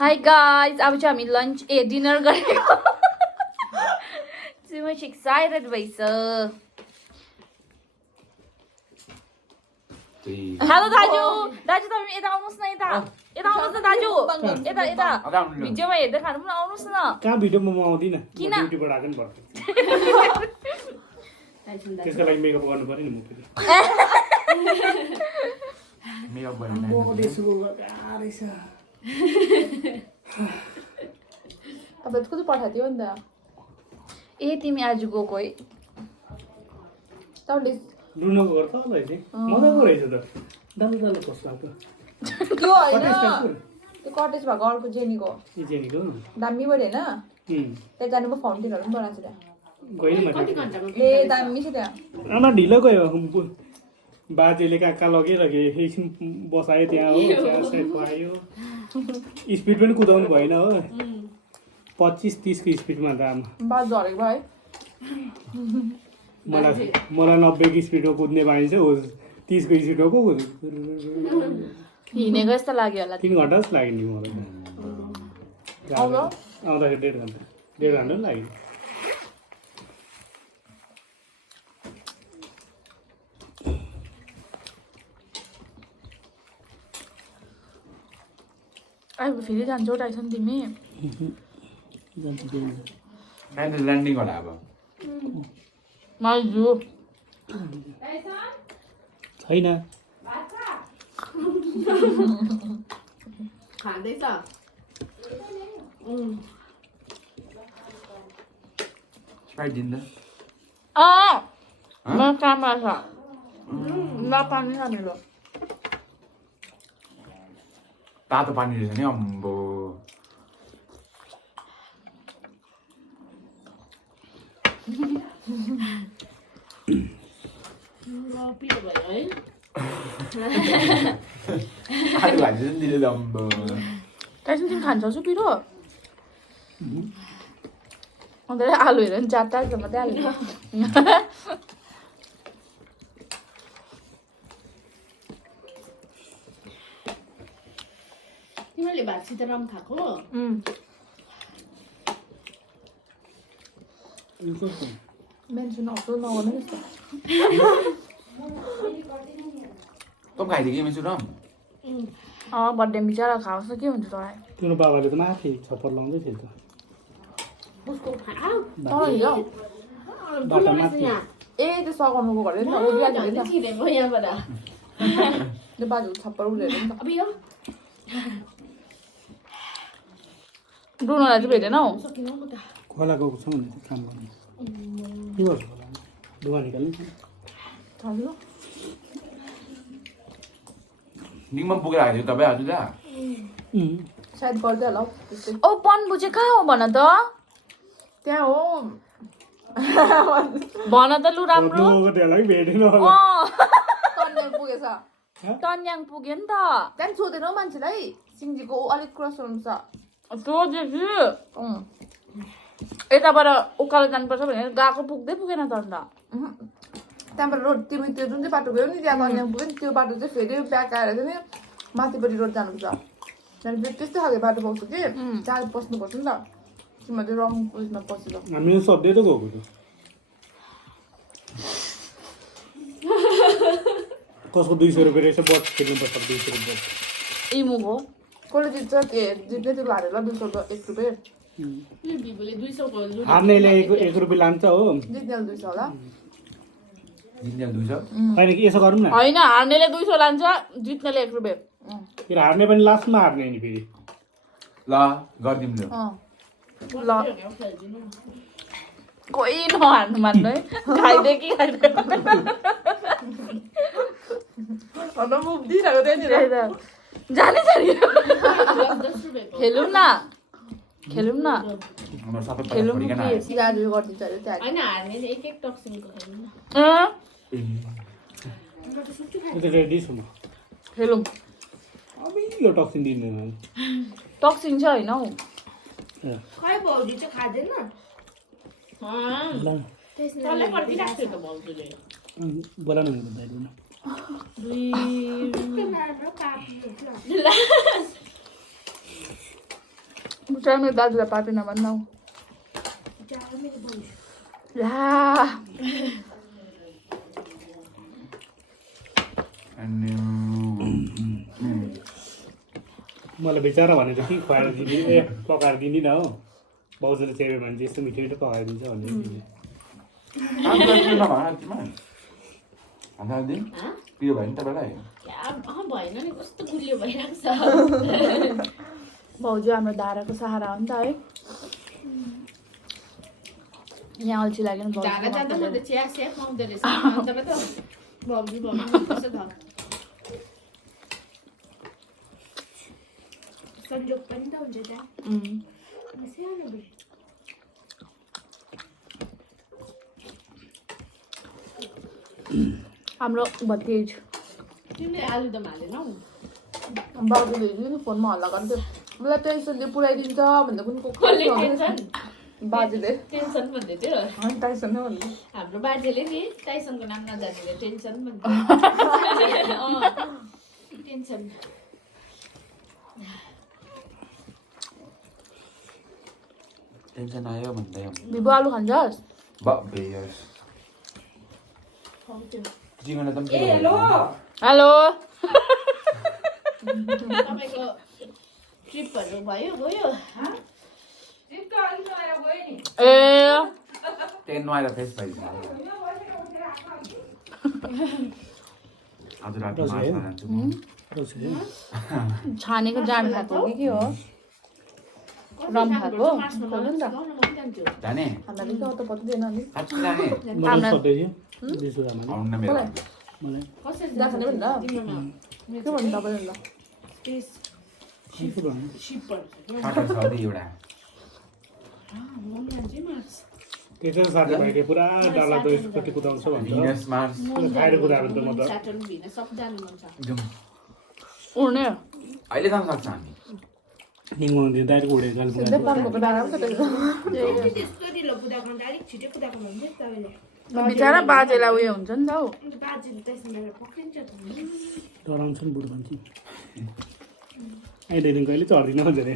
Hi guys, अब चाहिँ हामी लन्च डिनर गरेको so much excited भइछ हेलो दाजु दाजु तपाईँ यता आउनुहोस् न यता आउनुहोस् न दाजु यता भिडियोमा हेर्दै खानु पनि आउनुहोस् न कहाँ भिडियोमा म आउँदिन किन ड्युटीबाट आएको नि पर्छ त्यसको लागि मेकअप गर्नु पर्यो नि म फेरि मेकअप गर्नु अब कति पठाइदियो नि त ए तिमी आज गएको है तपाईँले रुनको घर त होला है मजाको रहेछ त डल्लो कस्तो आएको त्यो होइन त्यो कटेज भएको अर्को जेनीको जेनीको दामी पऱ्यो होइन त्यहाँ जानुमा फाउन्टेनहरू पनि बनाएको छ गएन ए दामी छ त्यहाँ आमा ढिलो गयो बाजेले कहाँ लगेर एकछिन बसायो त्यहाँ हो चिया खुवायो स्पिड पनि कुदाउनु भएन हो 25-30 को स्पिडमा त आमा बाज झरेको भयो मलाई 90 को स्पिडमा कुद्ने बानी छ 30 को स्पिडमा को कुद्नु हिँडेको जस्तो लाग्यो होला 3 घन्टा जस्तो लाग्यो नि मलाई आउँदाखेरि 1.5 घन्टा पनि लाग्यो अब फेरि जान्छौ टाइसन तिमी ल्यान्डिङ होला अब माइजु छैन खाँदैछ स्प्राइट दिन्छ म काममा छ नपानी छ मेरो तातो पानी रहेछ नि अम्बो पिरो भयो है आलु भाजी पनि दिले अम्बो टाइसन तिमी खान्छौ पिरो अन्त आलु हेर नि 4-4 मात्रै आलु तिमीले भातसित रम खाएको मेन्सन अप्लो नगर्नु जस्तो तँ खाइदियो कि मेसु रम बर्थडे बिचरा खाओस् न के हुन्छ तँलाई तिम्रो बाबाले त माथि छप्पर लाउँदै थियो त उसको खा तर हिजो बाटा माथि ए त्यो सघाउनुको घर नि त उभिहाल्यो नि त छिरेको यहाँबाट त्यो बाजु छप्पर उभिहाल्यो नि त अब यो ब्रुनोलाई चाहिँ भेटेन हौ सकिनौ म त खोला गएको छ भने काम गर्नु के गर्छ होला धुवा निकाल्नु थाल्नु निङमा पुगेर आइदियो तपाईँ आज दा सायद गर्दै होला हौ त्यस्तै ओ पन्बु चाहिँ कहाँ हो भन त त्यहाँ हो भन त लु राम्रो त्यसलाई भेटेन होला तन्याङ पुगेछ तन्याङ पुग्यो नि त त्यहाँदेखि सोधेन हौ मान्छेलाई सिङ्जीको अलिक क्रस गर्नु छ सोधेछु यताबाट उकालो जानुपर्छ भनेर गएको पुग्दै पुगेन त अन्त त्यहाँबाट रोड तिमी त्यो जुन चाहिँ बाटो गयो नि त्यहाँ तन्याङ पुग्यो नि त्यो बाटो चाहिँ फेरि ब्याक आएर चाहिँ नि माथिपट्टि रोड जानुपर्छ त्यहाँदेखि त्यस्तै खालको बाटो पाउँछ कि त्यहाँ पस्नुपर्छ नि त तिमीहरू चाहिँ रङ उयसमा पसेर हामी सधैँ त गएको थियो कसको 200 रुपियाँ रहेछ बट खेल्नुपर्छ 200 रुपियाँ इमुको कसले जित्छ जित्ने त्यो हारेर 200 1 रुपियाँ यो भिबुले 200 को हार्नेले 1 रुपियाँ लान्छ हो जित्नेले 200 होला जिन्जेल 200 होइन कि यसो गरौँ न होइन हार्नेले 200 लान्छ जित्नेले 1 रुपियाँ फेरि हार्ने पनि लास्टमा हार्ने नि फेरि ल गरिदिउँ ल ल कोही नहार्नु मान्नु है खाइदियो कि खाइदियो मुख दिइरहेको त्यहाँनिर जाने खेलौँ न खेलौँ न हाम्रो सबै खेलौँ छोडिकन कि सिगारेट गरिदिन्छ अरे त्यहाँ हैन हार्नेले एक एक टक्सिनको खेल्नु न यो त रेडी छु म खेलौँ अब यो टक्सिन दिनु टक्सिङ छ होइन हौ खै भौजी चाहिँ खाँदैन तलै पर्खिरहेको थियो त भाउजूले बोला न दाइले बुझाएर मेरो दाजुलाई पापेन भन्न हौ ला अनि मलाई बिचारा भने त के खुवाएर दिने पकाएर दिँदिन हो बाउजूले चेप्यो भने चाहिँ यस्तो मिठो मिठो पकाएर दिन्छ भनेर दिन पिरो भयो नि तपाईँलाई भएन नि कस्तो गुलियो भइरहेको छ भाउजू हाम्रो धाराको सहारा हो नि त है यहाँ अल्छी लाग्यो नि धारा जाँदा भाउजू म त चिया सिया खुवाउँदो रहेछ अन्त त भाउजू कस्तो छ संजोग पनि त हुन्छ त्यहाँ सानो बुढी हाम्रो भतिज तिमीले आलुदम हालेनौ बाबुले हिजो फोनमा हल्ला गर्थ्यो मलाई टेन्सनले पुऱ्याइदिन्छ भन्दा पनि कसले टेन्सन बाजेले टेन्सन भन्दै थियो अनि टाइसन नै भन्नु हाम्रो बाजेले नि टाइसनको नाम नजानेर टेन्सन भन्थ्यो टेन्सन टेन्सन आयो भन्दै बिबु आलु खान्छस् जीवन एकदम हेलो तपाईँको ट्रिपहरू भयो गयो ए टेन नुहाएर फेस भइदिनु आज राति माछा खान्छु म। छानेको जाँड खाएको कि के हो रम खाएको जाने हामीलाई के अतो पत्तो दिएन नि साँच्चै जाने मलाई सोध्दैथ्यो बिसुरामा आउनु न मेरो मलाई जाने भन्दा के भन्नु तपाईँले ल के भन्नु फाटा छ अझै एउटा त्यो चाहिँ साथीभाइले पुरा डाला त यसपट्टि कुदाउँछ भन्छ भिनस मार्स खाएर कुदाएर त म त जाउँ उड्ने अहिले जान सक्छ हामी निङ्गो डाइरेक्ट उडेको सिधै पार्नुको डाँडा पनि कतै त्यस्तो ढिलो कुदाएको डाइरेक्ट छिटो कुदाएको भन्थ्यो तपाईँले बिचरा बाजेलाई उयो हुन्छ नि त हौ बाजेले त्यसमा पक्रिन्छ त डराउँछ नि बुढो मान्छे अहिलेदेखि कहिले चढ्दिनँ भन्छ अरे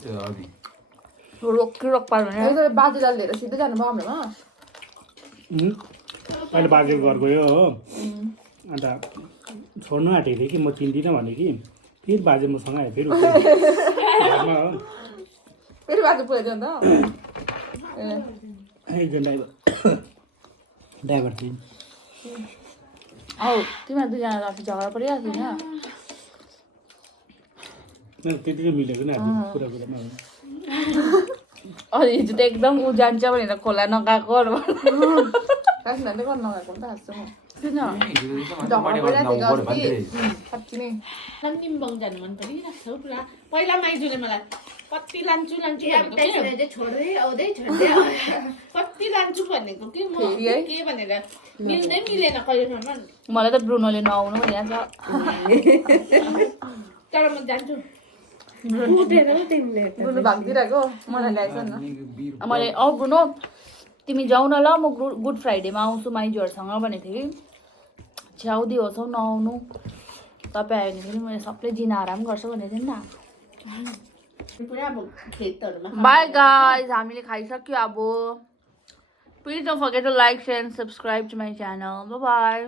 त्यो अघि रोक पार भने बाजेलाई लिएर सिधै जानुभयो हाम्रोमा अहिले बाजेको घर गयो हो अन्त छोड्नु आँटेको थिएँ कि म चिन्दिनँ भने कि फेरि बाजे मसँग आयो फेरि घरमा हो फेरि बाजे पुऱ्याइदियो नि त एकजना ड्राइभर थिएँ औ तिमीहरू दुईजना अस्ति झगडा परिरहेको थिएन त्यतिकै मिलेको नि कुरा कुरामा अनि हिजो त एकदम ऊ जान्छ भनेर खोला नगएको कासिना चाहिँ गर्नु नगएको नि त हाँस्छु म किन झगडा परिरहेको थियो अस्ति साँच्ची नै निम्बङ जानु मन परिरहेको छ हौ पुरा पहिला माइजूले मलाई कति लान्छु भनेको के छोड्दै आउँदै छोड्दै कति लान्छु भनेको कि म के भनेर मिल्दै मिलेन कहिलेसम्म मलाई त ब्रुनोले नआउनु भनेको तर म जान्छु ब्रुनो भागिदिरहेको मलाई ल्याएछ नि मैले औ ब्रुनो तिमी जाऊ न ल म गुड फ्राइडेमा आउँछु माइजूहरूसँग भनेको थिएँ कि छ्याउदी होस् हौ नआउनु तपाईँ आयो भने फेरि मैले सबले जिना आराम गर्छ भनेको थिएँ नि त पुरा अब खेतहरूमा बाई गाइज हामीले खाइसक्यो अब please don't forget to like share and subscribe to my channel by